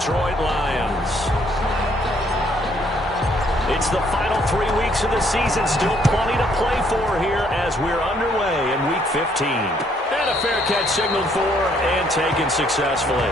Detroit Lions. It's the final 3 weeks of the season. Still plenty to play for here as we're underway in Week 15. And a fair catch signaled for and taken successfully.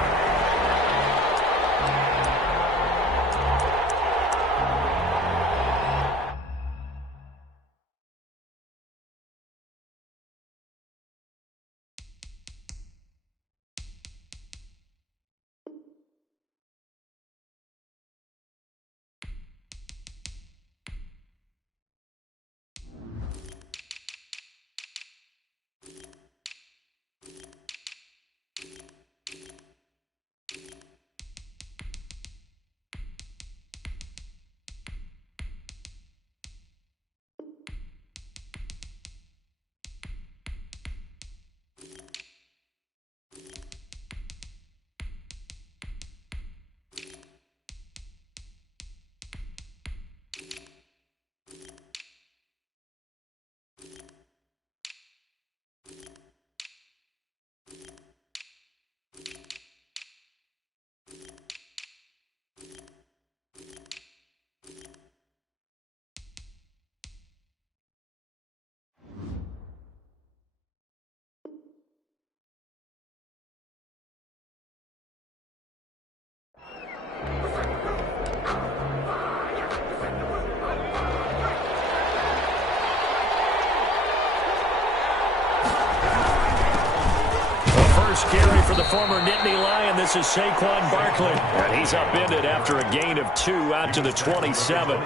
Carry for the former Nittany Lion. This is Saquon Barkley. And he's upended after a gain of 2 out to the 27.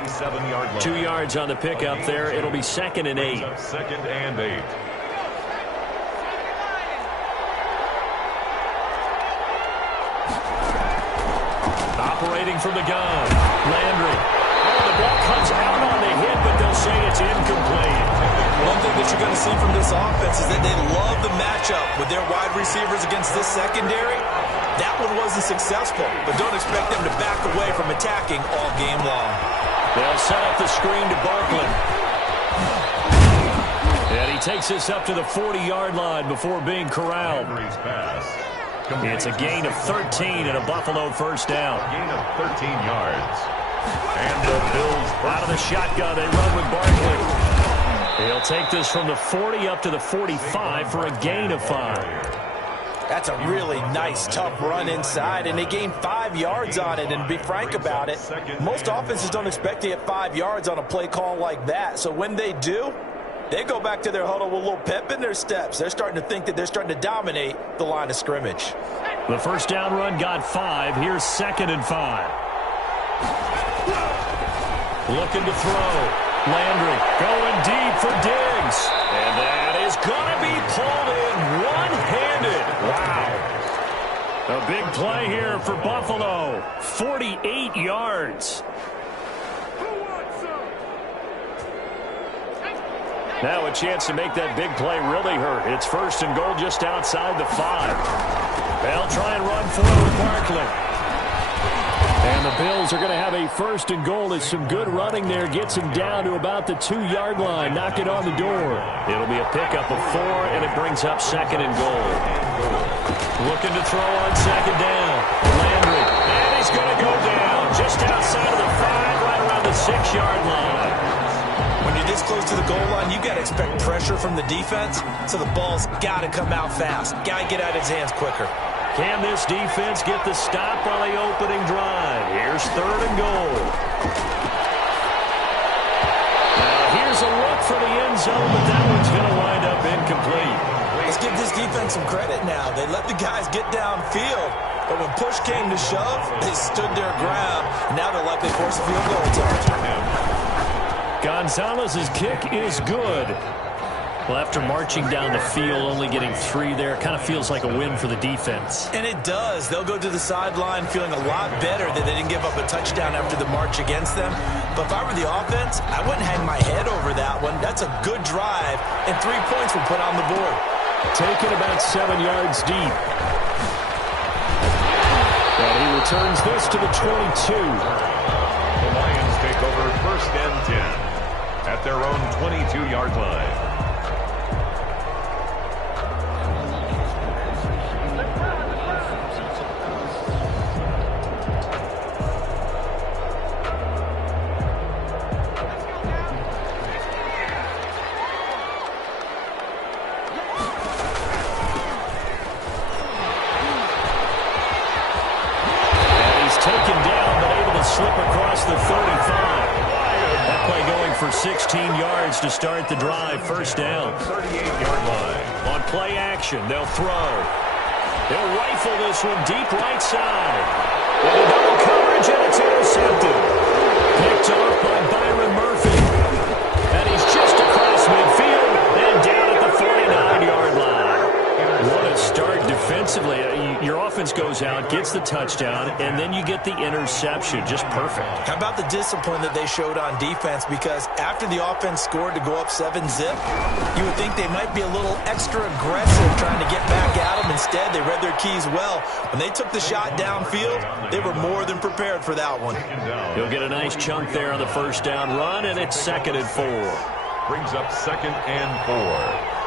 2 yards on the pickup there. It'll be 2nd and 8. 2nd and 8. Operating from the gun. Landry. Oh, the ball comes out on the hit, but they'll say it's incomplete. One thing that you're going to see from this offense is that they love the matchup with their wide receivers against this secondary. That one wasn't successful, but don't expect them to back away from attacking all game long. They'll set up the screen to Barkley. And he takes this up to the 40-yard line before being corralled. It's a gain of 13 and a Buffalo first down. Gain of 13 yards. And the Bills out of the shotgun. They run with Barkley. He'll take this from the 40 up to the 45 for a gain of 5. That's a really nice, tough run inside, and they gained 5 yards on it. And to be frank about it, most offenses don't expect to get 5 yards on a play call like that. So when they do, they go back to their huddle with a little pep in their steps. They're starting to think that they're starting to dominate the line of scrimmage. The first down run got 5. Here's 2nd and 5. Looking to throw. Landry going deep for Diggs. And that is going to be pulled in one-handed. Wow. A big play here for Buffalo. 48 yards. Now a chance to make that big play really hurt. It's 1st and goal just outside the 5. They'll try and run forward with Barkley. And the Bills are going to have a 1st and goal. It's some good running there. Gets him down to about the 2-yard line. Knock it on the door. It'll be a pickup of 4, and it brings up 2nd and goal. Looking to throw on 2nd down. Landry. And he's going to go down just outside of the 5, right around the 6-yard line. When you're this close to the goal line, you got to expect pressure from the defense, so the ball's got to come out fast. Got to get out of his hands quicker. Can this defense get the stop on the opening drive? Here's 3rd and goal. Now here's a look for the end zone, but that one's going to wind up incomplete. Let's give this defense some credit now. They let the guys get downfield, but when push came to shove, they stood their ground. Now they're likely force a field goal attempt. Gonzalez's kick is good. Well, after marching down the field, only getting 3 there, kind of feels like a win for the defense. And it does. They'll go to the sideline feeling a lot better that they didn't give up a touchdown after the march against them. But if I were the offense, I wouldn't hang my head over that one. That's a good drive, and 3 points were put on the board. Taken about 7 yards deep. And he returns this to the 22. The Lions take over 1st and 10 at their own 22-yard line. slip across the 35. That play going for 16 yards to start the drive. First down. 38-yard line. On play action, they'll throw. They'll rifle this one deep right side. With a double coverage, and it's intercepted. Picked off by Byron Murphy. And he's just across midfield and down at the 49-yard line. What a start defensively. Your offense goes out, gets the touchdown, and then you get the interception. Just perfect. How about the discipline that they showed on defense? Because after the offense scored to go up 7-zip, you would think they might be a little extra aggressive trying to get back at them. Instead, they read their keys well. When they took the shot downfield, they were more than prepared for that one. You'll get a nice chunk there on the first down run, and it's 2nd and 4. Brings up 2nd and 4.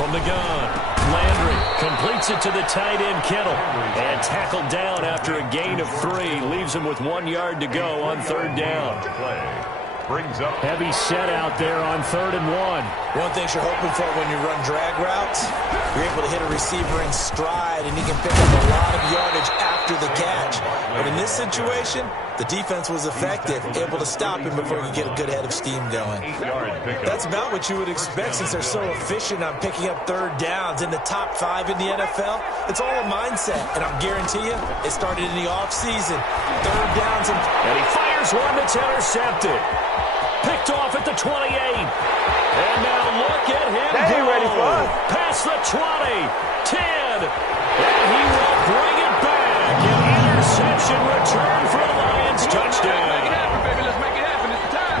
From the gun, Landry completes it to the tight end, Kittle. And tackled down after a gain of 3. Leaves him with 1 yard to go on 3rd down. Brings up heavy set out there on 3rd and 1. One thing you're hoping for when you run drag routes, you're able to hit a receiver in stride, and he can pick up a lot of yardage after the catch. But in this situation, the defense was effective, able to stop him before he could get a good head of steam going. That's about what you would expect since they're so efficient on picking up 3rd downs in the top 5 in the NFL. It's all a mindset, and I'll guarantee you, it started in the offseason. 3rd downs, and he fires one that's intercepted. Picked off at the 28. And now look at him go. Ready for us. Past the 20, 10, and he will bring it back. An interception return for a Lions touchdown. Let's make it happen, baby. Let's make it happen. It's time.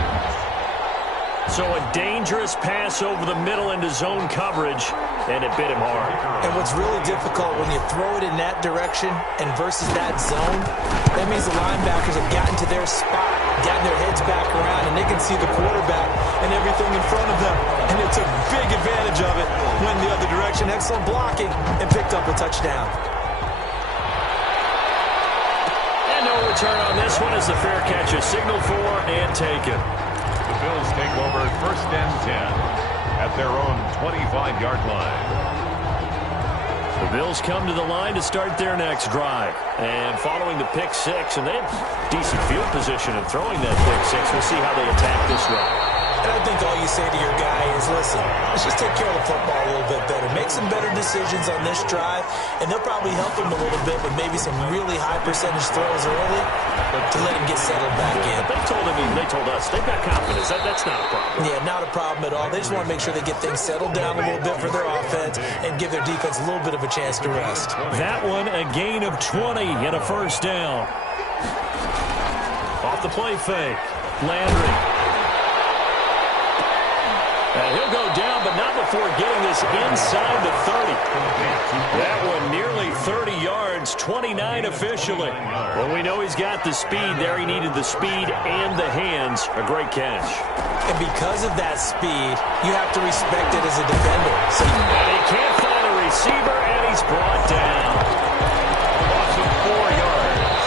So a dangerous pass over the middle into zone coverage, and it bit him hard. And what's really difficult when you throw it in that direction and versus that zone, that means the linebackers have gotten to their spot, gotten their heads back around, and they can see the quarterback and everything in front of them. And they took big advantage of it, went the other direction, excellent blocking, and picked up a touchdown. And no return on this one as the fair catch is signaled for and taken. The Bills take over 1st and 10 at their own 25-yard line. The Bills come to the line to start their next drive. And following the pick 6, and they have decent field position in throwing that pick 6. We'll see how they attack this run. And I think all you say to your guy is, listen, let's just take care of the football a little bit better. Make some better decisions on this drive, and they'll probably help him a little bit with maybe some really high percentage throws early to let him get settled back in. But they told us, they've got confidence. That's not a problem. Yeah, not a problem at all. They just want to make sure they get things settled down a little bit for their offense and give their defense a little bit of a chance to rest. That one, a gain of 20 and a 1st down. Off the play fake, Landry. And he'll go down, but not before getting this inside the 30. That one nearly 30 yards, 29 officially. Well, we know he's got the speed there. He needed the speed and the hands. A great catch. And because of that speed, you have to respect it as a defender. And he can't find a receiver, and he's brought down. Loss of 4 yards.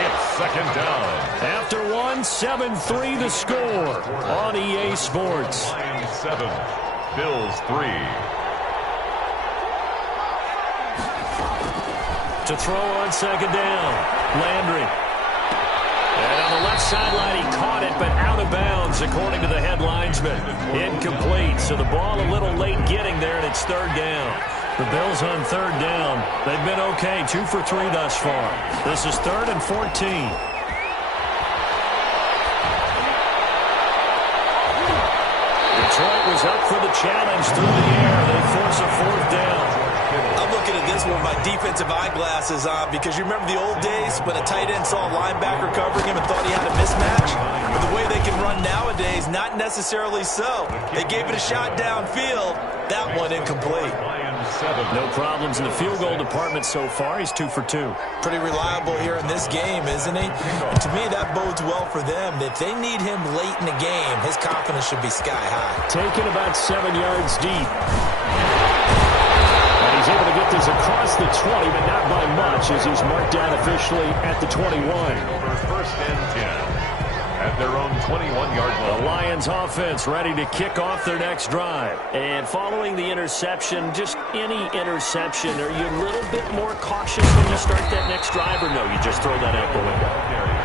It's 2nd down. After 7-3 the score on EA Sports. Lions 7, Bills 3. To throw on 2nd down, Landry. And on the left sideline, he caught it, but out of bounds, according to the head linesman. Incomplete, so the ball a little late getting there, and it's 3rd down. The Bills on 3rd down. They've been okay, 2 for 3 thus far. This is 3rd and 14. Detroit was up for the challenge through the air. They force a 4th down. I'm looking at this one with my defensive eyeglasses on because you remember the old days when a tight end saw a linebacker covering him and thought he had a mismatch? But the way they can run nowadays, not necessarily so. They gave it a shot downfield. That one incomplete. No problems in the field goal department so far. He's 2 for 2. Pretty reliable here in this game, isn't he? And to me, that bodes well for them. If they need him late in the game, his confidence should be sky high. Taken about 7 yards deep. And he's able to get this across the 20, but not by much, as he's marked down officially at the 21. Over 1st and 10 at their own 21-yard line. The Lions offense ready to kick off their next drive. And following the interception, just any interception, are you a little bit more cautious when you start that next drive, or no, you just throw that out the window?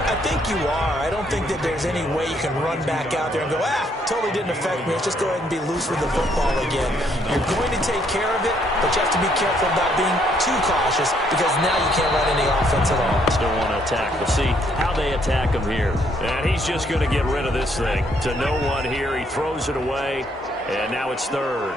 I think you are. I don't think that there's any way you can run back out there and go, totally didn't affect me. Let's just go ahead and be loose with the football again. You're going to take care of it, but you have to be careful about being too cautious because now you can't run any offense at all. Still want to attack. We'll see how they attack him here. And he's just going to get rid of this thing. To no one here. He throws it away, and now it's third.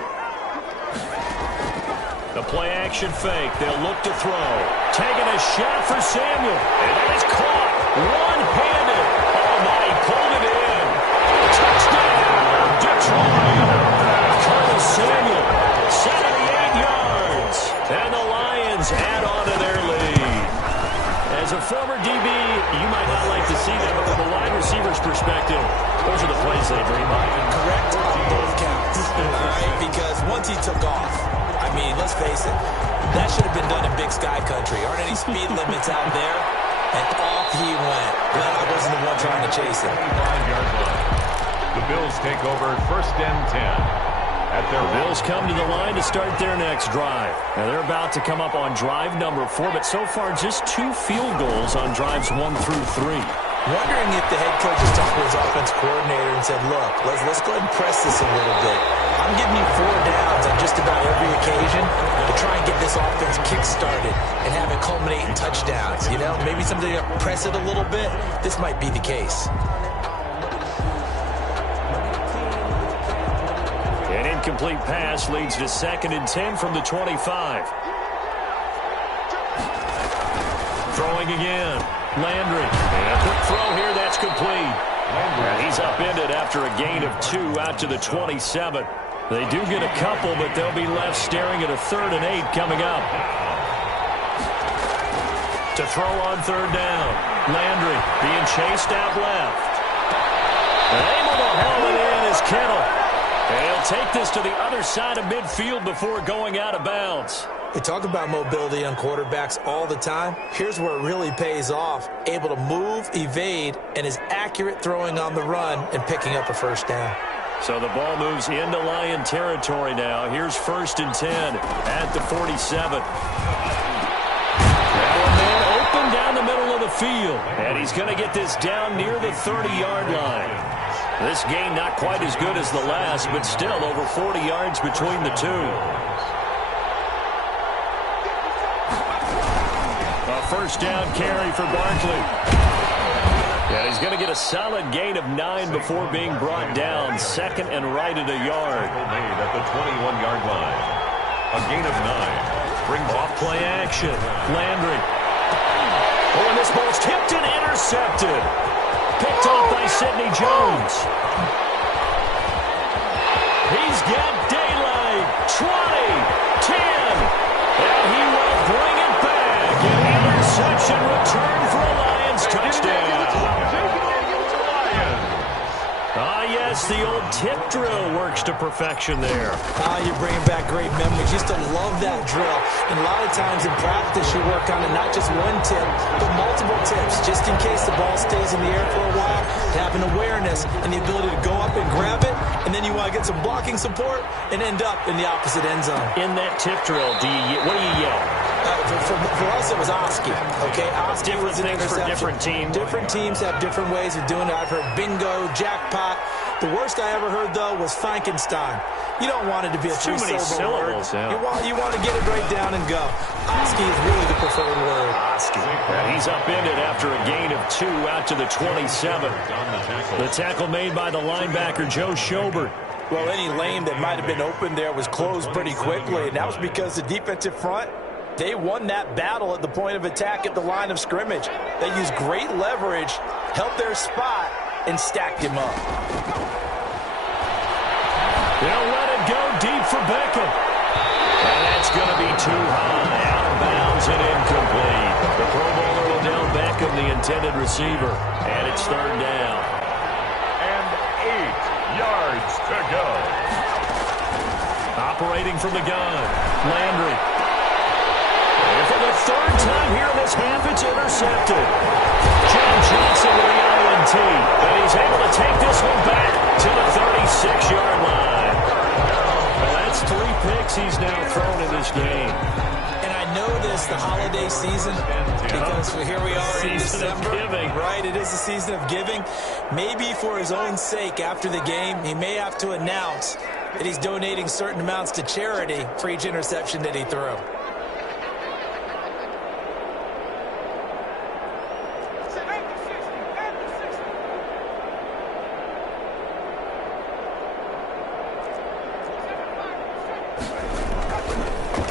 The play-action fake. They'll look to throw. Taking a shot for Samuel. And that is caught. One-handed. Oh, my. He pulled it in. Touchdown, Detroit. Curtis Samuel, 78 yards. And the Lions add on to their lead. As a former DB, you might not like to see that, but from a wide receiver's perspective, those are the plays they dream of. Correct on both counts. All right? Because once he took off, I mean, let's face it, that should have been done in Big Sky Country. Aren't any speed limits out there? And off he went. Glad I wasn't the one trying to chase him. 5-yard line. The Bills take over first and 10. At their Bills come to the line to start their next drive. Now they're about to come up on drive number 4, but so far just 2 field goals on drives 1 through 3. Wondering if the head coach has talked to his offense coordinator and said, look, let's go ahead and press this a little bit. I'm giving you 4 downs on just about every occasion to try and get this offense kick-started and have it culminate in touchdowns. You know, maybe something to press it a little bit. This might be the case. An incomplete pass leads to 2nd and 10 from the 25. Throwing again. Landry. And a quick throw here. That's complete. And he's upended after a gain of 2 out to the 27. They do get a couple, but they'll be left staring at a 3rd and 8 coming up. To throw on 3rd down. Landry being chased out left. Able to haul it in is Kittle. And he'll take this to the other side of midfield before going out of bounds. We talk about mobility on quarterbacks all the time. Here's where it really pays off. Able to move, evade, and is accurate throwing on the run and picking up a 1st down. So the ball moves into Lion territory now. Here's 1st and 10 at the 47. Now a man open down the middle of the field. And he's going to get this down near the 30-yard line. This gain not quite as good as the last, but still over 40 yards between the two. A 1st down carry for Barkley. And he's going to get a solid gain of 9 before being brought down. 2nd and right at a yard. made at the 21-yard line. A gain of 9. Brings Off play action. Landry. Oh, and this ball's tipped and intercepted. Picked off by Sidney Jones. He's got daylight. 20, 10. And he will bring it back. An interception return for a Lions touchdown. Ah, yes, the old tip drill works to perfection there. You're bringing back great memories. Used to love that drill. And a lot of times in practice, you work on it, not just one tip, but multiple tips, just in case the ball stays in the air for a while, to have an awareness and the ability to go up and grab it, and then you want to get some blocking support and end up in the opposite end zone. In that tip drill, what do you yell? For us, it was Oski. Okay, Oski Different was an things for interception. different teams. Different teams have different ways of doing it. I've heard bingo, jackpot. The worst I ever heard, though, was Frankenstein. You don't want it to be a Too many three-syllable word. syllables, yeah. You want to get it right down and go. Oski is really the preferred word. And he's upended after a gain of 2 out to the 27. The tackle made by the linebacker, Joe Schobert. Well, any lane that might have been open there was closed pretty quickly, and that was because the defensive front, they won that battle at the point of attack at the line of scrimmage. They used great leverage, held their spot, and stacked him up. They'll let it go deep for Beckham. And that's going to be too high, out of bounds and incomplete. The Pro Bowler Odell Beckham, the intended receiver. And it's 3rd down. and 8 yards to go. Operating from the gun, Landry. And for the 3rd time here in this half, it's intercepted. John Johnson with the INT. And he's picks he's now thrown in this game. And I know this, the holiday season, because here we are in December. Right, it is the season of giving. Maybe for his own sake, after the game, he may have to announce that he's donating certain amounts to charity for each interception that he threw.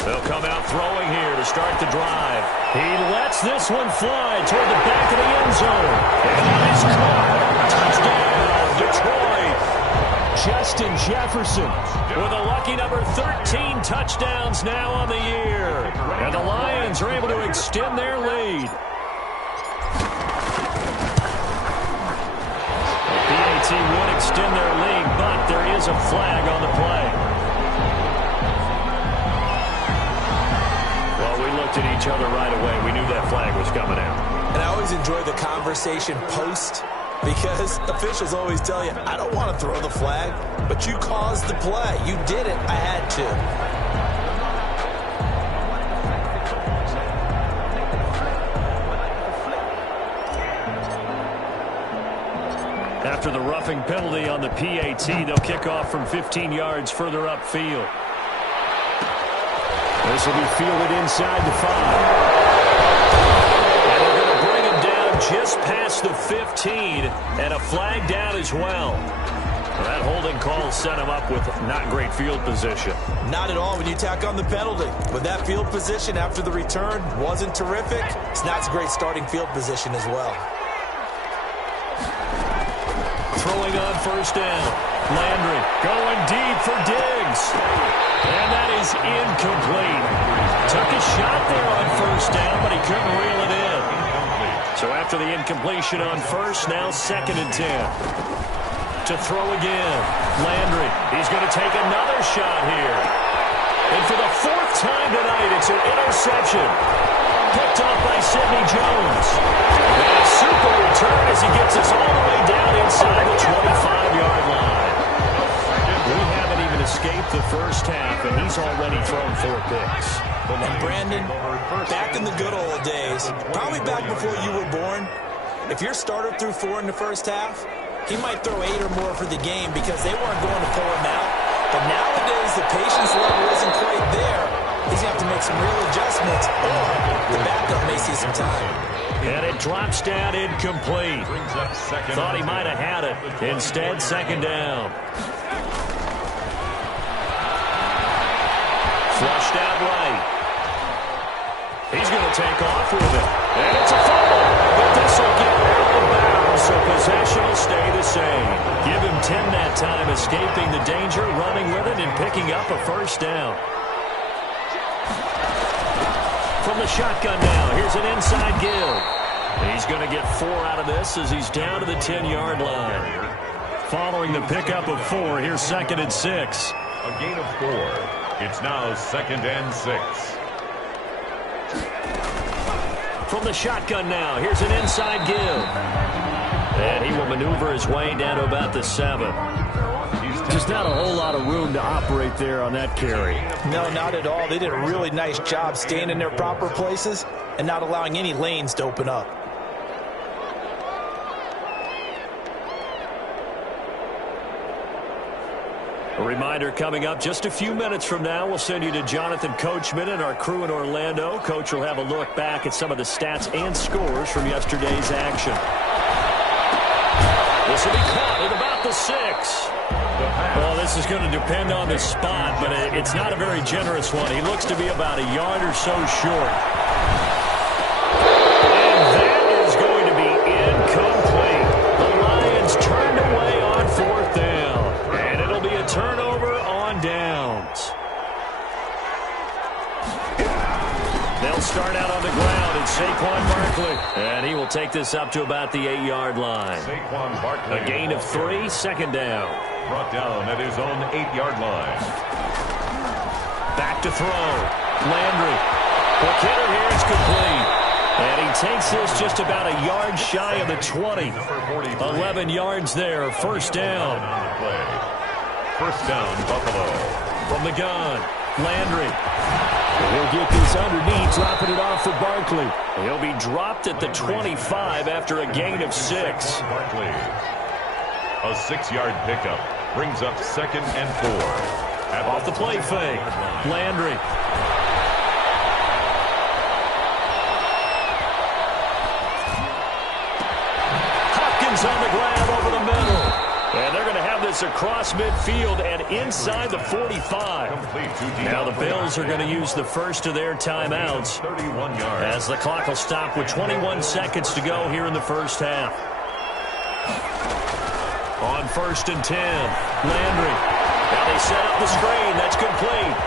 They'll come out throwing here to start the drive. He lets this one fly toward the back of the end zone. And that is caught. Touchdown, Detroit. Justin Jefferson with a lucky number 13 touchdowns now on the year. And the Lions are able to extend their lead. The PAT would extend their lead, but there is a flag on the play. We looked at each other right away. We knew that flag was coming out. And I always enjoy the conversation post because officials always tell you, I don't want to throw the flag, but you caused the play. You did it. I had to. After the roughing penalty on the PAT, they'll kick off from 15 yards further upfield. This will be fielded inside the 5. And they're going to bring him down just past the 15, and a flag down as well. That holding call set him up with not great field position. Not at all when you tack on the penalty. But that field position after the return wasn't terrific. It's not a great starting field position as well. Throwing on first down. Landry going deep for Diggs. And that is incomplete. Took a shot there on first down, but he couldn't reel it in. So after the incompletion on first, now 2nd and 10. To throw again. Landry, he's going to take another shot here. And for the 4th time tonight, it's an interception. Picked off by Sidney Jones. And a super return as he gets us all the way down inside the 25-yard line. We haven't even escaped the first half, and he's already thrown 4 picks. And Brandon, back in the good old days, probably back before you were born, if your starter threw 4 in the first half, he might throw 8 or more for the game because they weren't going to pull him out. But nowadays, the patience level isn't quite there. He's going to have to make some real adjustments, or the backup may see some time. And it drops down incomplete. Thought he might have had it. Instead, 2nd down. Flushed out right. He's going to take off with it. And it's a fumble. But this will get out of bounds, so possession will stay the same. Give him 10 that time, escaping the danger, running with it, and picking up a first down. From the shotgun now, here's an inside give. He's going to get 4 out of this as he's down to the 10-yard line. Following the pickup of 4, here's 2nd and 6. A gain of 4. It's now 2nd and 6. From the shotgun now, here's an inside give. And he will maneuver his way down to about the 7. Just not a whole lot of room to operate there on that carry. No, not at all. They did a really nice job staying in their proper places and not allowing any lanes to open up. A reminder coming up just a few minutes from now, we'll send you to Jonathan Coachman and our crew in Orlando. Coach will have a look back at some of the stats and scores from yesterday's action. This will be caught at about the 6. Well, this is going to depend on the spot, but it's not a very generous one. He looks to be about a yard or so short. And that is going to be incomplete. The Lions turned away on 4th down. And it'll be a turnover on downs. They'll start out on the ground. It's Saquon Barkley. And he will take this up to about the 8-yard line. Saquon Barkley. A gain of 3, 2nd down. Brought down at his own 8-yard line. Back to throw. Landry. The kidder here is complete. And he takes this just about a yard shy of the 20. 11 yards there. First down. First down, Buffalo. From the gun. Landry. He'll get this underneath, dropping it off for Barkley. He'll be dropped at the 25 after a gain of 6. Barkley. A 6-yard pickup brings up 2nd and 4. Off the play fake. Landry. Hopkins on the grab over the middle. And they're going to have this across midfield and inside the 45. Now the Bills are going to use the first of their timeouts 31 yards. as the clock will stop with 21 seconds to go here in the first half. On 1st and 10, Landry. Now they set up the screen. That's complete.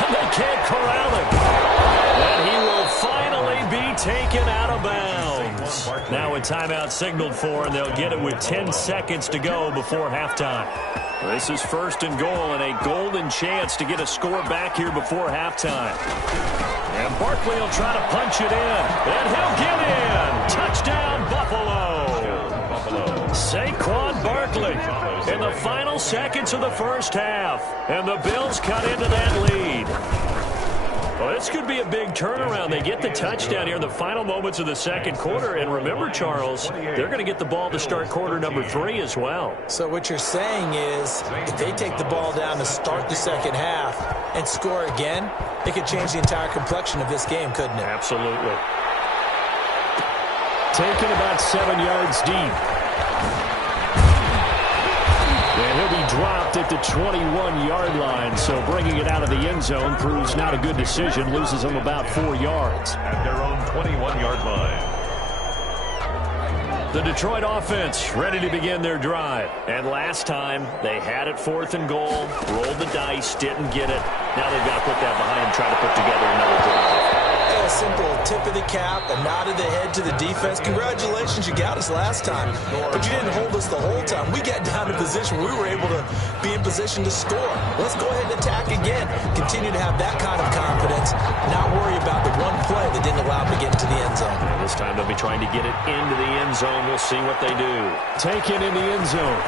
And they can't corral him. And he will finally be taken out of bounds. Now a timeout signaled for, and they'll get it with 10 seconds to go before halftime. This is 1st and goal, and a golden chance to get a score back here before halftime. And Barkley will try to punch it in, and he'll get in. Touchdown, Buffalo. Saquon Barkley in the final seconds of the first half. And the Bills cut into that lead. Well, this could be a big turnaround. They get the touchdown here in the final moments of the second quarter. And remember, Charles, they're going to get the ball to start quarter number 3 as well. So what you're saying is if they take the ball down to start the second half and score again, it could change the entire complexion of this game, couldn't it? Absolutely. Taken about 7 yards deep. And he'll be dropped at the 21-yard line, so bringing it out of the end zone proves not a good decision, loses him about 4 yards. At their own 21-yard line. The Detroit offense ready to begin their drive. And last time, they had it 4th and goal, rolled the dice, didn't get it. Now they've got to put that behind them, try to put together another drive. A simple tip of the cap, a nod of the head to the defense. Congratulations, you got us last time. But you didn't hold us the whole time. We got down to position where we were able to be in position to score. Let's go ahead and attack again. Continue to have that kind of confidence. Not worry about the one play that didn't allow them to get into the end zone. And this time they'll be trying to get it into the end zone. We'll see what they do. Taken in the end zone.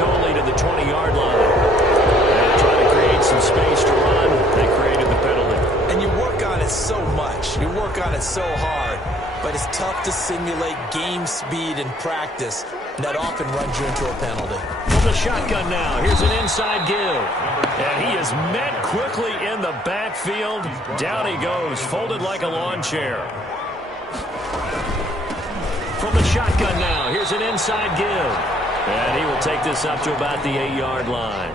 Only to the 20-yard line. And trying to create some space to run, they created the penalty. And you work on it so much. You work on it so hard. But it's tough to simulate game speed in practice. And that often runs you into a penalty. From the shotgun now, here's an inside give. And he is met quickly in the backfield. Down he goes, folded like a lawn chair. From the shotgun now, here's an inside give. And he will take this up to about the 8-yard line.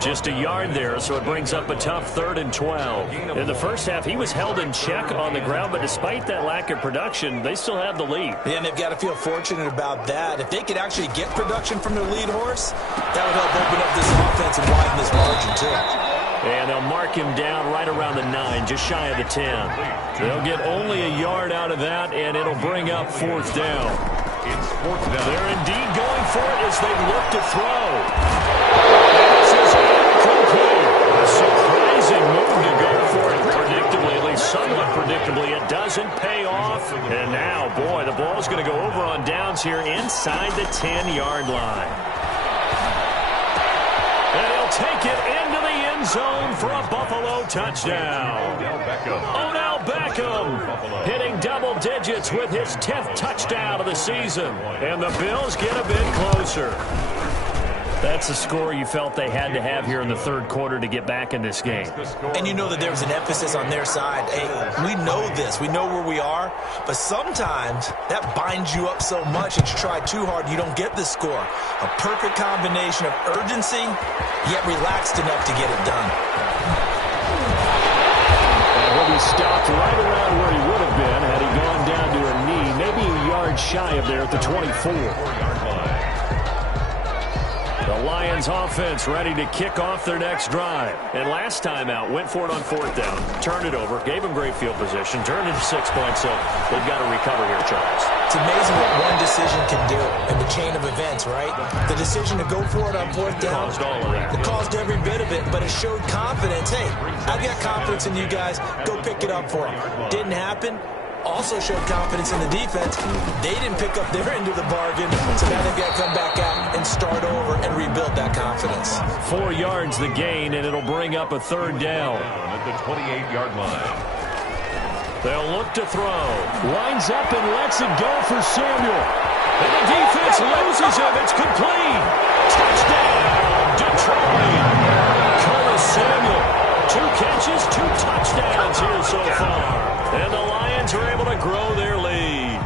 Just a yard there, so it brings up a tough 3rd and 12. In the first half, he was held in check on the ground, but despite that lack of production, they still have the lead. Yeah, and they've got to feel fortunate about that. If they could actually get production from their lead horse, that would help open up this offense and widen this margin, too. And they'll mark him down right around the 9, just shy of the 10. They'll get only a yard out of that, and it'll bring up 4th down. It's 4th down. They're indeed going for it as they look to throw. This is incomplete. A surprising move to go for it predictably, at least somewhat predictably. It doesn't pay off. And now, boy, the ball's going to go over on downs here inside the 10-yard line. And he'll take it into the end zone for a Buffalo touchdown. Odell Beckham hitting double digits with his 10th touchdown of the season. And the Bills get a bit closer. That's a score you felt they had to have here in the third quarter to get back in this game. And you know that there was an emphasis on their side. Hey, we know this. We know where we are. But sometimes that binds you up so much that you try too hard, you don't get the score. A perfect combination of urgency, yet relaxed enough to get it done. And he'll be stopped right around where he would have been had he gone down to a knee, maybe a yard shy of there at the 24. The Lions offense ready to kick off their next drive. And last time out, went for it on 4th down, turned it over, gave them great field position, turned it to 6 points, so they've got to recover here, Charles. It's amazing what one decision can do in the chain of events, right? The decision to go for it on 4th down. Caused all of that. It caused every bit of it, but it showed confidence. Hey, I've got confidence in you guys. Go pick it up for them. Didn't happen. also showed confidence in the defense. They didn't pick up their end of the bargain, so now they've got to come back out and start over and rebuild that confidence. 4 yards the gain, and it'll bring up a third down. At the 28-yard line. They'll look to throw. Lines up and lets it go for Samuel. And the defense loses him. It's complete. Touchdown, Detroit. Curtis Samuel. 2 catches, 2 touchdowns here so far. And the Lions are able to grow their lead.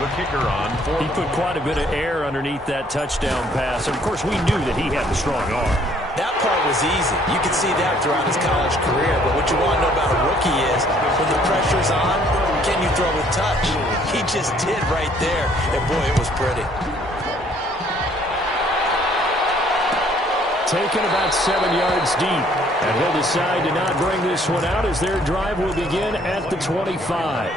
The kicker on. He put quite a bit of air underneath that touchdown pass. And, of course, we knew that he had the strong arm. That part was easy. You could see that throughout his college career. But what you want to know about a rookie is when the pressure's on, can you throw with touch? He just did right there. And, boy, it was pretty. Taken about 7 yards deep. And he'll decide to not bring this one out as their drive will begin at the 25.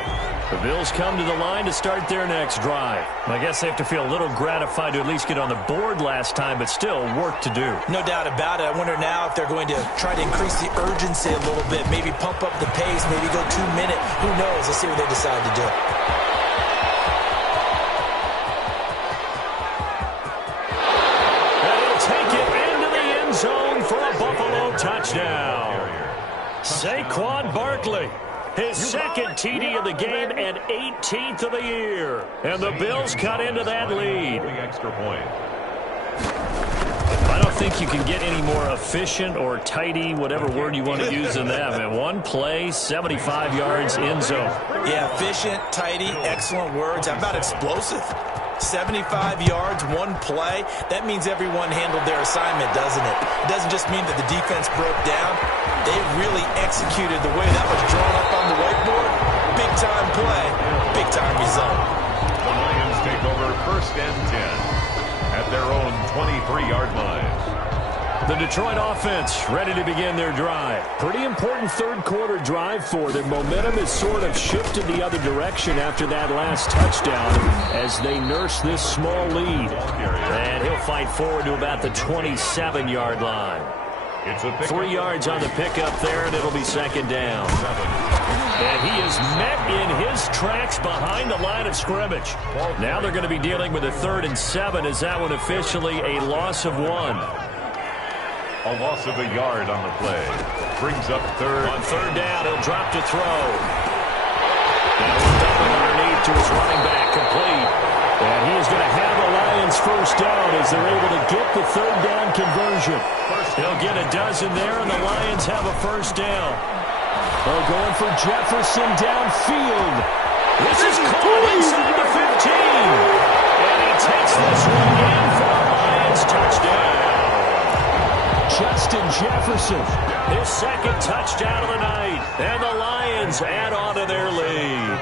The Bills come to the line to start their next drive. I guess they have to feel a little gratified to at least get on the board last time, but still work to do. No doubt about it. I wonder now if they're going to try to increase the urgency a little bit, maybe pump up the pace, maybe go 2-minute. Who knows? Let's see what they decide to do. And he'll take it into the end zone for a Buffalo touchdown. Saquon Barkley. His second TD of the game and 18th of the year. And the Bills cut into that lead. Extra point. I don't think you can get any more efficient or tidy, whatever word you want to use in that. Man, 1 play, 75 yards, end zone. Yeah, efficient, tidy, excellent words. How about explosive? 75 yards, 1 play. That means everyone handled their assignment, doesn't it? It doesn't just mean that the defense broke down. They really executed the way that was drawn up on the whiteboard. Big-time play, big-time result. The Lions take over 1st and 10 at their own 23-yard line. The Detroit offense ready to begin their drive. Pretty important third-quarter drive for them. Momentum has sort of shifted the other direction after that last touchdown as they nurse this small lead. And he'll fight forward to about the 27-yard line. 3 yards on the pickup there, and it'll be 2nd down. And he is met in his tracks behind the line of scrimmage. Now they're going to be dealing with a 3rd and 7 as that one officially a loss of 1. A loss of a yard on the play. Brings up 3rd. On 3rd down, he'll drop to throw. And he'll dump it underneath to his running back, complete. And he is going to have a Lions 1st down as they're able to get the 3rd down conversion. He'll get a dozen there, and the Lions have a 1st down. They're going for Jefferson downfield. This is caught inside the 15. And he takes this one in for a Lions touchdown. Justin Jefferson, his 2nd touchdown of the night. And the Lions add on to their lead.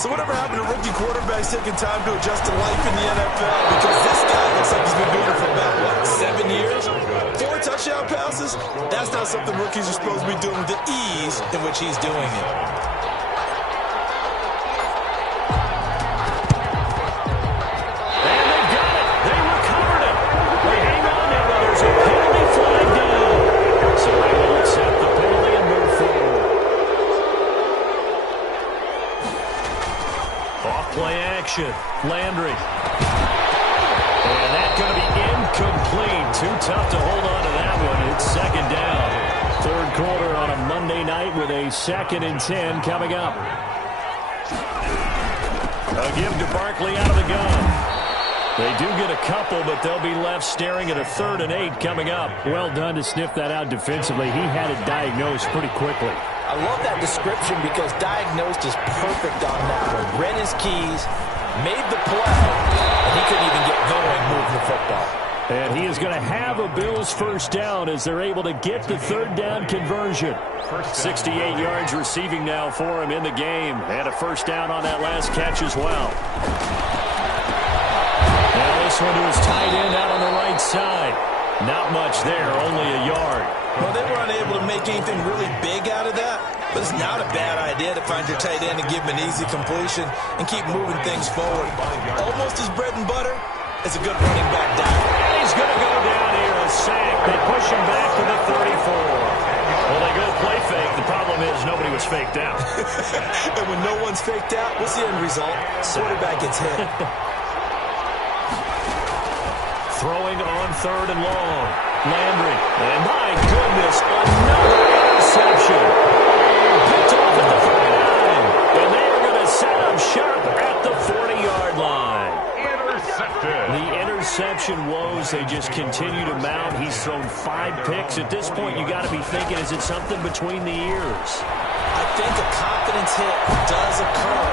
So whatever happened to rookie quarterbacks taking time to adjust to life in the NFL? Because this guy looks like he's been doing it for about, what, 7 years? 4 touchdown passes? That's not something rookies are supposed to be doing with the ease in which he's doing it. And they got it. They recovered it. They hang on there, but there's a penalty flag down. So they will accept the penalty and move forward. Off-play action. Landry. And that's going to be incomplete. Too tough to hold on to that one. It's 2nd down. 3rd quarter on a Monday night with a 2nd and 10 coming up. A give to Barkley out of the gun. They do get a couple, but they'll be left staring at a 3rd and 8 coming up. Well done to sniff that out defensively. He had it diagnosed pretty quickly. I love that description because diagnosed is perfect on that one. Read his keys, made the play, and he couldn't even get going moving the football. And he is going to have a Bills 1st down as they're able to get the 3rd down conversion. 68 yards receiving now for him in the game. And a 1st down on that last catch as well. Now this one to his tight end out on the right side. Not much there, only a yard. Well, they were unable to make anything really big out of that, but it's not a bad idea to find your tight end and give him an easy completion and keep moving things forward. Almost his bread and butter is a good running back down. And he's going to go down here, a sack. They push him back to the 34. Well, they go play fake. The problem is nobody was one's faked out. And when no one's faked out, what's the end result? Quarterback gets hit. Throwing on 3rd and long. Landry. And my goodness, another interception. Picked off at the 49. And they are going to set up shop at the 40-yard line. Intercepted. The interception woes, they just continue to mount. He's thrown 5 picks. At this point, you got to be thinking, is it something between the ears? I think a confidence hit does occur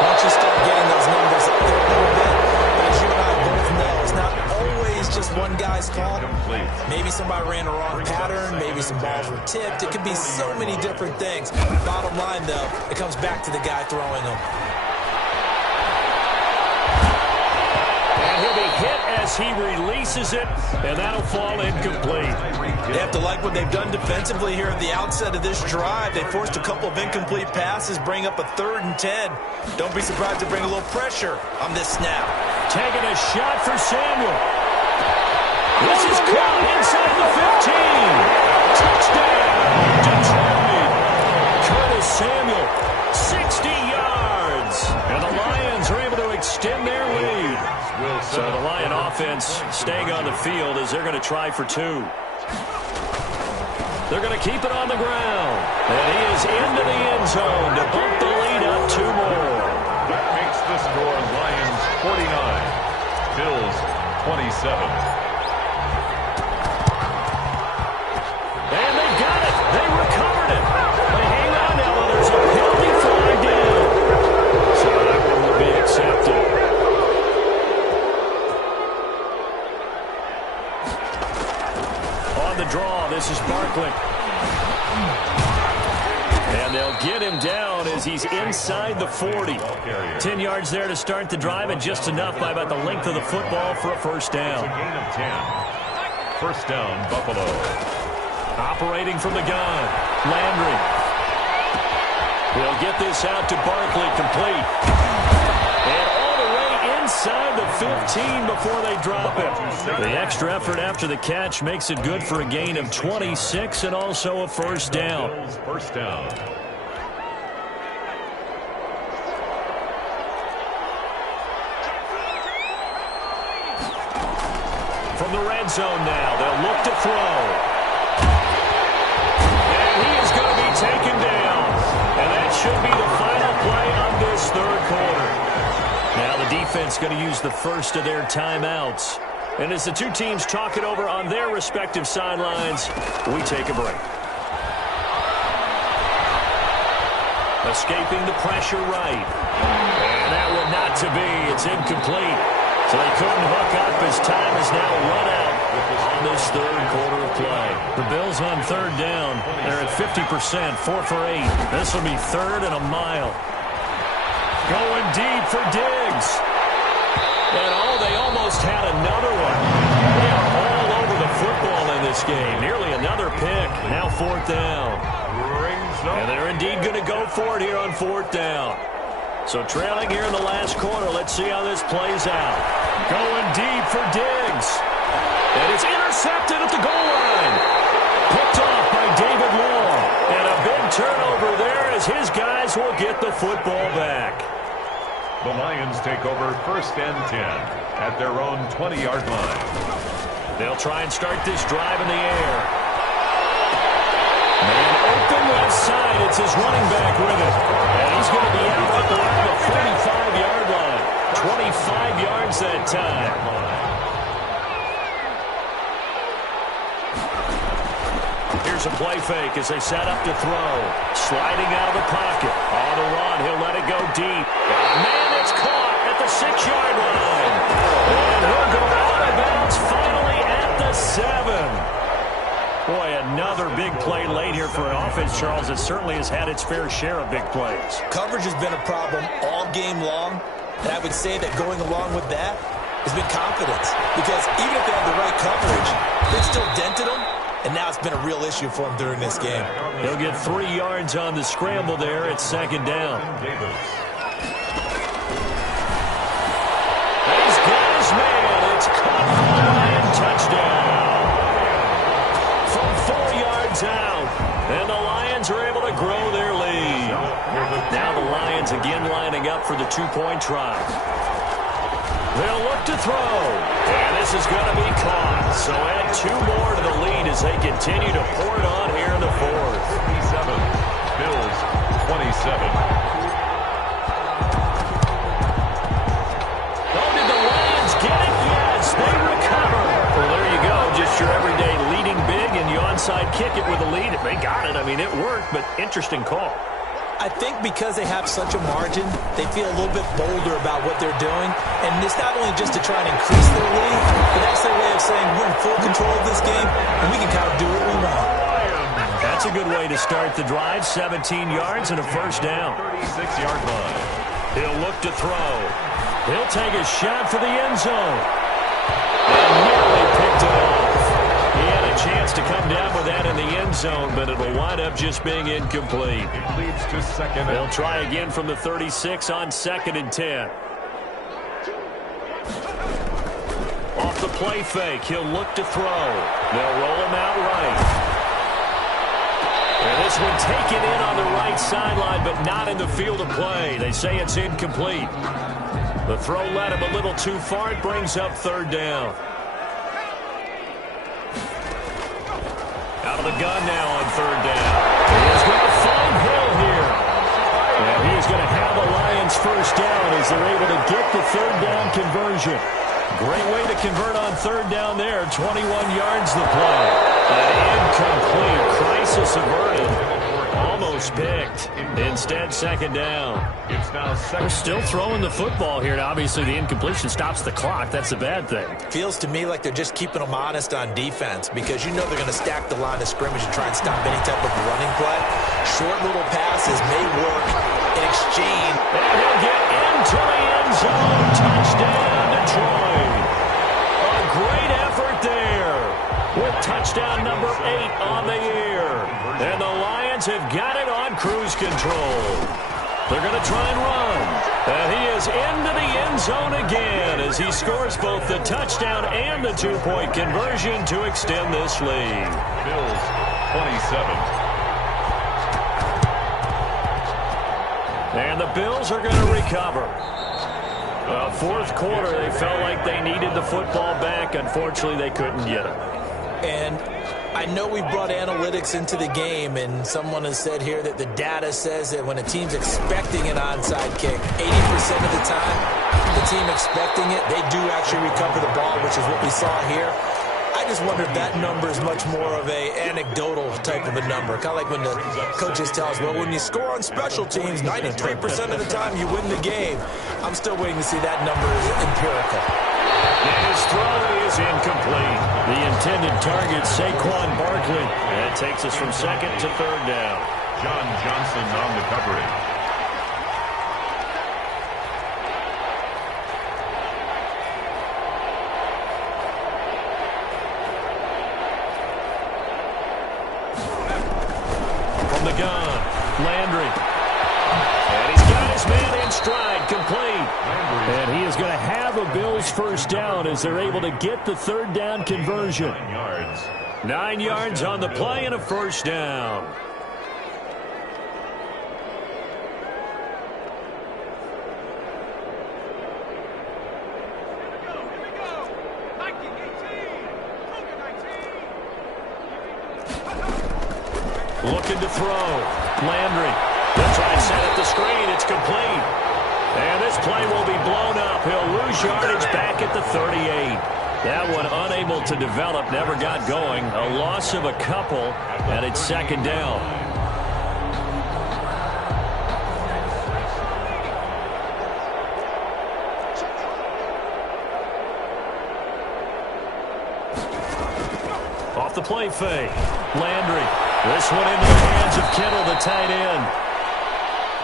once you start getting those numbers up there a little bit. But as you and I both know, it's not always just one guy's fault. Maybe somebody ran a wrong pattern. Maybe some balls were tipped. It could be so many different things. Bottom line, though, it comes back to the guy throwing them. And he'll be hit as he releases it, and that'll fall incomplete. They have to like what they've done defensively here at the outset of this drive. They forced a couple of incomplete passes, bring up a 3rd and 10. Don't be surprised to bring a little pressure on this snap. Taking a shot for Samuel. This is caught inside the 15. Touchdown, Detroit. Curtis Samuel, 60 yards. And the Lions are able to extend their lead. So the Lion offense staying on the field as they're going to try for 2. They're going to keep it on the ground. And he is into the end zone to bump the lead up 2 more. That makes the score Lions 49, Bills 27. And they got it. They recovered it. They hang on now. There's a penalty flag down. So that one will be accepted. On the draw, this is Barkley. And they'll get him down as he's inside the 40. 10 yards there to start the drive, and just enough by about the length of the football for a first down. It's a gain of 10. First down, Buffalo. Operating from the gun, Landry. He'll get this out to Barkley, complete. And all the way inside the 15 before they drop it. The extra effort after the catch makes it good for a gain of 26 and also a first down. First down. From the red zone now, they'll look to throw. Taken down, and that should be the final play of this 3rd quarter. Now the defense going to use the first of their timeouts. And as the 2 teams talk it over on their respective sidelines, we take a break. Escaping the pressure right. And that one not to be. It's incomplete. So they couldn't hook up as time is now run out on this 3rd quarter of play. The Bills on 3rd down. They're at 50%, 4 for 8. This will be 3rd and a mile. Going deep for Diggs. And they almost had another one. They are all over the football in this game. Nearly another pick. Now 4th down. And they're indeed going to go for it here on 4th down. So trailing here in the last quarter. Let's see how this plays out. Going deep for Diggs. And it's intercepted at the goal line. Picked off by David Long. And a big turnover there as his guys will get the football back. The Lions take over 1st and 10 at their own 20-yard line. They'll try and start this drive in the air. Man open left side. It's his running back with it. And he's going to be out at around the 45-yard line. 25 yards that time. Here's a play fake as they set up to throw. Sliding out of the pocket. On the run, he'll let it go deep. Man, it's caught at the 6-yard line. And he'll go out of bounds finally at the 7. Boy, another big play late here for an offense, Charles, that certainly has had its fair share of big plays. Coverage has been a problem all game long, and I would say that going along with that has been confidence. Because even if they had the right coverage, they still dented them, and now it's been a real issue for them during this game. He'll get 3 yards on the scramble there at 2nd down. He's got his man. It's caught for the Lion touchdown. From 4 yards out, and the Lions are able to grow their lead. up for the two-point try. They'll look to throw. And this is going to be caught. So add 2 more to the lead as they continue to pour it on here in the fourth. 37. Bills 27. Oh, did the Lions get it? Yes, they recover. Well, there you go. Just your everyday leading big, and you onside kick it with a lead. If they got it, I mean, it worked, but interesting call. I think because they have such a margin, they feel a little bit bolder about what they're doing. And it's not only just to try and increase their lead, but that's their way of saying we're in full control of this game, and we can kind of do what we want. That's a good way to start the drive. 17 yards and a first down. 36-yard line. He'll look to throw. He'll take a shot for the end zone. And nearly picked it off. He had a chance to come down with that in the end zone, but it'll wind up just being incomplete. It leads to second. They'll try again from the 36 on 2nd and 10. Off the play fake, he'll look to throw. They'll roll him out right. And this one taken in on the right sideline, but not in the field of play. They say it's incomplete. The throw led him a little too far. It brings up 3rd down. Out of the gun now on 3rd down. He's going to find Hill here. And he's going to have the Lions first down as they're able to get the 3rd down conversion. Great way to convert on 3rd down there. 21 yards the play. Incomplete. Crisis averted. Almost picked. Instead, 2nd down. It's now second. They're still throwing the football here, and obviously the incompletion stops the clock. That's a bad thing. Feels to me like they're just keeping them honest on defense because you know they're going to stack the line of scrimmage and try and stop any type of running play. Short little passes may work in exchange. And he'll get into the end zone. Touchdown, Detroit. A great effort there with touchdown number 8 on the year. And the Lions have got it on cruise control. They're going to try and run. And he is into the end zone again as he scores both the touchdown and the 2-point conversion to extend this lead. Bills 27. And the Bills are going to recover. Fourth quarter, they felt like they needed the football back. Unfortunately, they couldn't get it. And I know we brought analytics into the game, and someone has said here that the data says that when a team's expecting an onside kick, 80% of the time, the team expecting it, they do actually recover the ball, which is what we saw here. I just wonder if that number is much more of a anecdotal type of a number. Kind of like when the coaches tell us, well, when you score on special teams, 93% of the time you win the game. I'm still waiting to see that number is empirical. His throw is incomplete. The intended target, Saquon Barkley. And it takes us from 2nd to 3rd down. John Johnson on the coverage. From the gun, Landry. And he's got his man in stride, complete. And he is going to have a Bills first down as they're able to get the 3rd down conversion. 9 yards. 9 yards on the play and a first down. Looking to throw. Landry. They'll try and set up the screen. It's complete. And this play will be blown up. He'll lose yardage back at the 38. That one unable to develop, never got going. A loss of a couple, and it's 2nd down. Off the play fake. Landry. This one into the hands of Kittle, the tight end.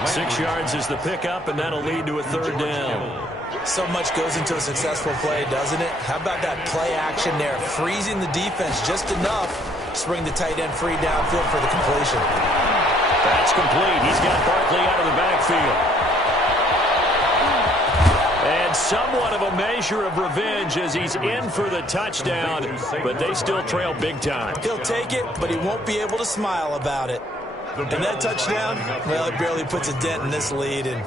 6 yards is the pickup, and that'll lead to a 3rd down. So much goes into a successful play, doesn't it? How about that play action there? Freezing the defense just enough to bring the tight end free downfield for the completion. That's complete. He's got Barkley out of the backfield. And somewhat of a measure of revenge as he's in for the touchdown, but they still trail big time. He'll take it, but he won't be able to smile about it. And that touchdown, well, it barely puts a dent in this lead. And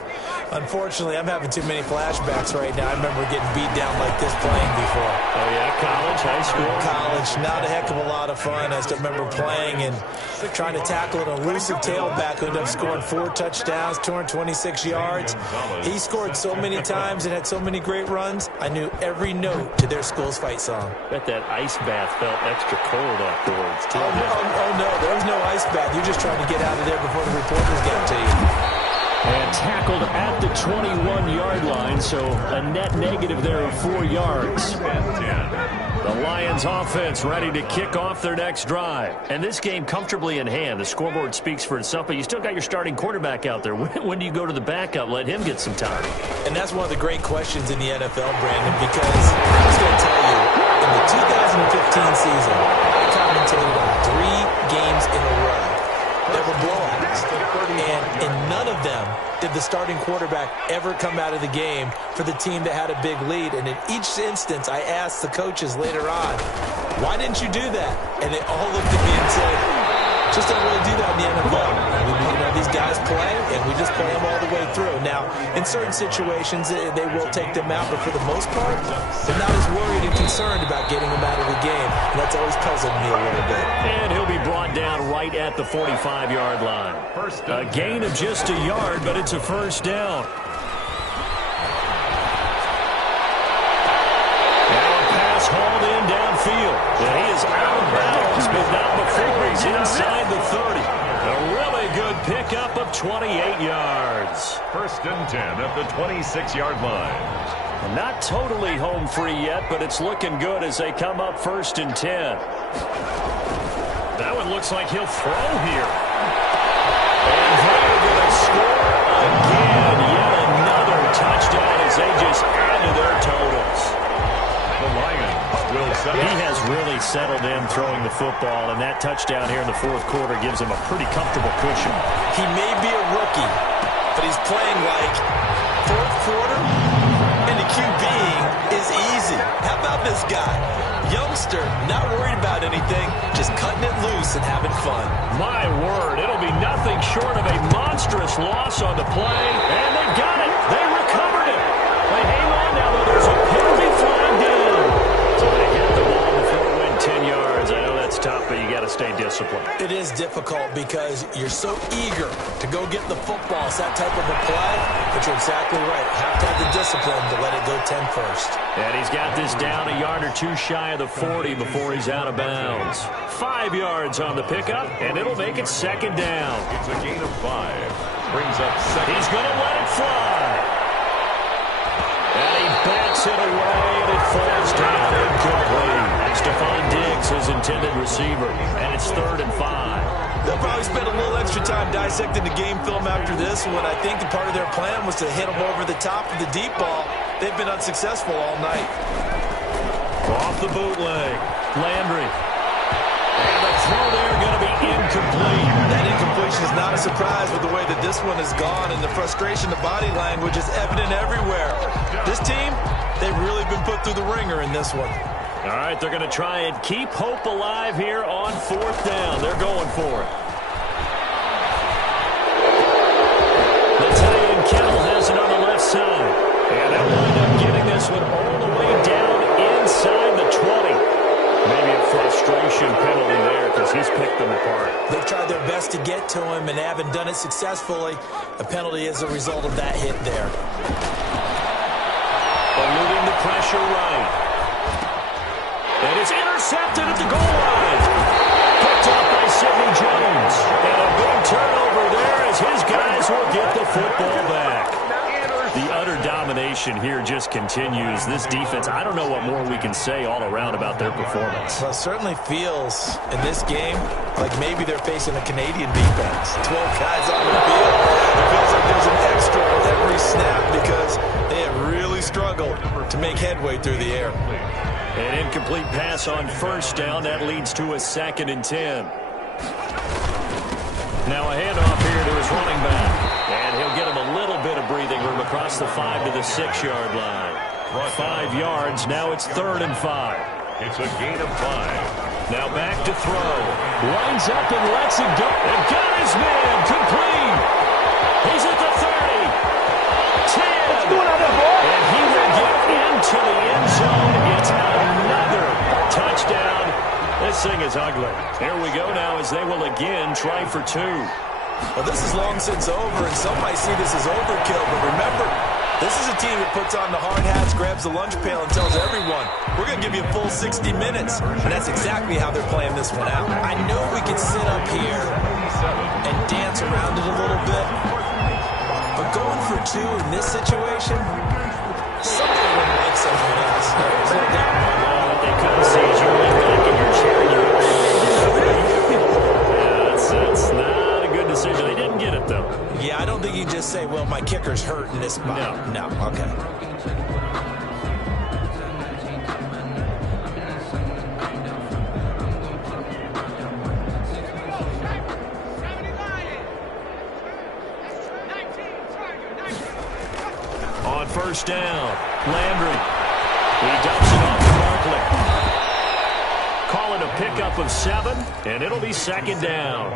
unfortunately, I'm having too many flashbacks right now. I remember getting beat down like this playing before. Oh, yeah, college, high school? College, not a heck of a lot of fun. I still remember playing and trying to tackle an elusive tailback who ended up scoring 4 touchdowns, 226 yards. He scored so many times and had so many great runs, I knew every note to their school's fight song. Bet that ice bath felt extra cold afterwards, too. Oh, no, there was no ice bath. You're just trying to get out of there before the reporters get to you. And tackled at the 21-yard line, so a net negative there of 4 yards. The Lions offense ready to kick off their next drive. And this game comfortably in hand. The scoreboard speaks for itself, but you still got your starting quarterback out there. When do you go to the backup? Let him get some time. And that's one of the great questions in the NFL, Brandon, because I was going to tell you, in the 2015 season, I commentated on 3 games in a row. They were blowouts. And in none of them did the starting quarterback ever come out of the game for the team that had a big lead. And in each instance, I asked the coaches later on, why didn't you do that? And they all looked at me and said, just don't really do that in the NFL. These guys play, and we just play them all the way through. Now, in certain situations, they will take them out, but for the most part, they're not as worried and concerned about getting them out of the game. And that's always puzzled me a little bit. And he'll be brought down right at the 45-yard line. A gain of just a yard, but it's a first down. Now a pass hauled in downfield. And he is out of bounds, but not before he's inside the 30. A really good pickup of 28 yards. First and 10 at the 26-yard line. Not totally home free yet, but it's looking good as they come up first and 10. That one looks like he'll throw here. And they're going to score again. Yet another touchdown as they just add to their totals. The Lions will set He has really settled in throwing the football, and that touchdown here in the fourth quarter gives him a pretty comfortable cushion. He may be a rookie, but he's playing like fourth quarter, and the QBing is easy. How about this guy? Youngster, not worried about anything, just cutting it loose and having fun. My word, it'll be nothing short of a monstrous loss on the play, and they got it. They recovered it. They hang on now, though. There's a penalty flagged in. So they hit the ball before it went 10 yards. I know that's tough, but you got to stay disciplined. It is difficult because you're so eager to go get the football. It's that type of a play, but you're exactly right. Have to have the discipline to let it go 10 first. And he's got this down a yard or two shy of the 40 before he's out of bounds. 5 yards on the pickup, and it'll make it second down. It's a gain of 5. Brings up second. He's going to let it fly. And he bats it away, and it falls down incomplete. Stephon Diggs, his intended receiver, and it's 3rd and 5. They'll probably spend a little extra time dissecting the game film after this one. I think the part of their plan was to hit them over the top of the deep ball. They've been unsuccessful all night. Off the bootleg, Landry. And the throw there going to be incomplete. That incompletion is not a surprise with the way that this one has gone, and the frustration, the body language is evident everywhere. This team, they've really been put through the ringer in this one. All right, they're going to try and keep hope alive here on 4th down. They're going for it. The tight end Kittle has it on the left side. And they'll wind up getting this one all the way down inside the 20. Maybe a frustration penalty there because he's picked them apart. They've tried their best to get to him and haven't done it successfully. A penalty is a result of that hit there. Eluding the pressure right. And it's intercepted at the goal line. Picked up by Sidney Jones. And a big turnover there as his guys will get the football back. The utter domination here just continues. This defense, I don't know what more we can say all around about their performance. Well, it certainly feels in this game like maybe they're facing a Canadian defense. 12 guys on the field. It feels like there's an extra every snap because they have really struggled to make headway through the air. An incomplete pass on 1st down. That leads to a 2nd and 10. Now a handoff here to his running back. And he'll get him a little bit of breathing room across the 5 to the 6-yard line. 5 yards. Now it's 3rd and 5. It's a gain of 5. Now back to throw. Lines up and lets it go. And got his man complete. He's at the 30. 10. What's going on there, boy? And he will get into the end zone. It's another touchdown. This thing is ugly. Here we go now as they will again try for 2. Well, this is long since over, and some might see this as overkill, but remember, this is a team that puts on the hard hats, grabs the lunch pail, and tells everyone, we're going to give you a full 60 minutes. And that's exactly how they're playing this one out. I know we can sit up here and dance around it a little bit, but going for 2 in this situation, somebody wouldn't like someone else. There's no doubt. What they couldn't see is you lean back in your chair and you're that's not a good decision. They didn't get it, though. Yeah, I don't think you can just say, well, my kicker's hurt in this spot. No, okay. On first down, Landry. He dumps it off to Barkley. Call it a pickup of 7, and it'll be second down.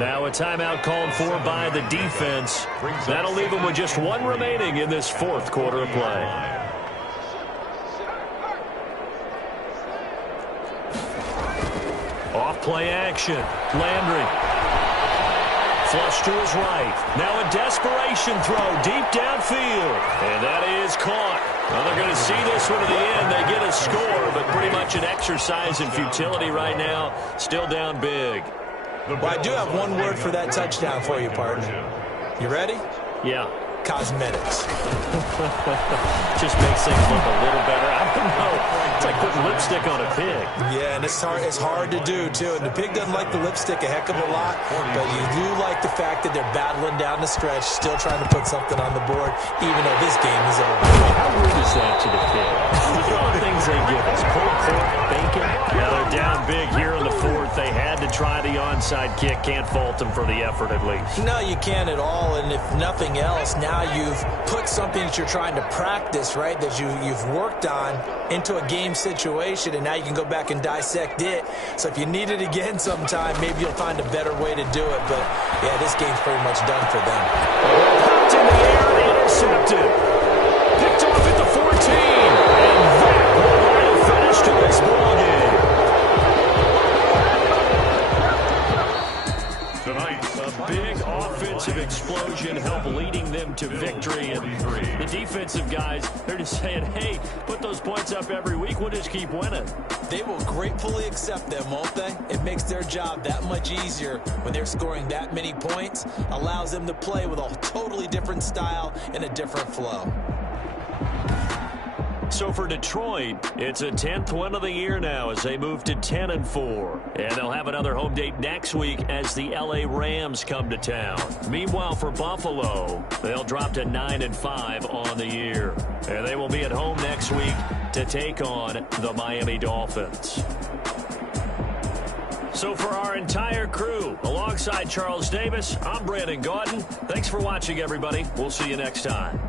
Now a timeout called for by the defense. That'll leave them with just 1 remaining in this 4th quarter of play. Off play action. Landry. Flush to his right. Now a desperation throw deep downfield. And that is caught. Well, they're going to see this one to the end. They get a score, but pretty much an exercise in futility right now. Still down big. Well, I do have one word for that touchdown for you, partner. You ready? Yeah. Cosmetics. Just makes things look a little better. I don't know. It's like putting lipstick on a pig. Yeah, and it's hard to do, too. And the pig doesn't like the lipstick a heck of a lot, but you do like the fact that they're battling down the stretch, still trying to put something on the board, even though this game is over. How rude is that to the pig? Look at all the things they give us. Pulled pork, bacon. Now they're down big here in the 4th. They had to try the onside kick. Can't fault them for the effort, at least. No, you can't at all. And if nothing else, now you've put something that you're trying to practice, right, that you've worked on into a game situation, and now you can go back and dissect it. So if you need it again sometime, maybe you'll find a better way to do it. But, yeah, this game's pretty much done for them. Popped in the air, intercepted. Picked off at the 14. And that will write a finish to this ball game. A big offensive explosion helped leading them to victory. And the defensive guys, they're just saying, hey, put those points up every week. We'll just keep winning. They will gratefully accept them, won't they? It makes their job that much easier when they're scoring that many points. Allows them to play with a totally different style and a different flow. So for Detroit, it's a 10th win of the year now as they move to 10-4. And they'll have another home date next week as the LA Rams come to town. Meanwhile, for Buffalo, they'll drop to 9-5 on the year. And they will be at home next week to take on the Miami Dolphins. So for our entire crew, alongside Charles Davis, I'm Brandon Gaudin. Thanks for watching, everybody. We'll see you next time.